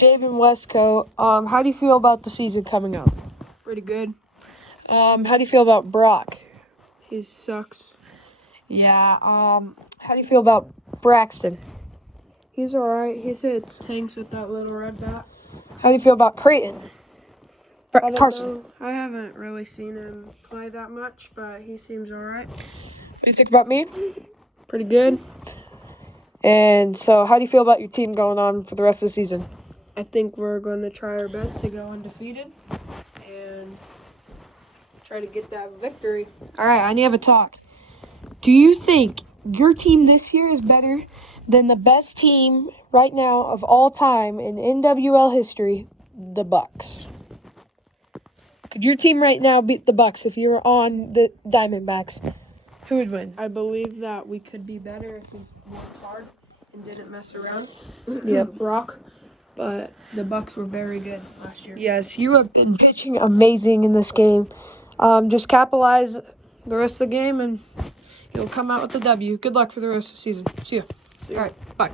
Javen Westcoat. How do you feel about the season coming up? Pretty good. How do you feel about Brock? He sucks. Yeah. How do you feel about Braxton? He's alright. He hits tanks with that little red bat. How do you feel about Creighton? I don't Carson. know. I haven't really seen him play that much, but he seems alright. What do you think about me? Pretty good. And so, how do you feel about your team going on for the rest of the season? I think we're going to try our best to go undefeated and try to get that victory. All right, I need to have a talk. Do you think your team this year is better than the best team right now of all time in NWL history, the Bucks? Could your team right now beat the Bucks if you were on the Diamondbacks? Who would win? I believe that we could be better if we worked hard and didn't mess around. Yep. Brock. But the Bucks were very good last year. Yes, you have been pitching amazing in this game. Just capitalize the rest of the game and you'll come out with the W. Good luck for the rest of the season. See ya. See ya. All right, bye.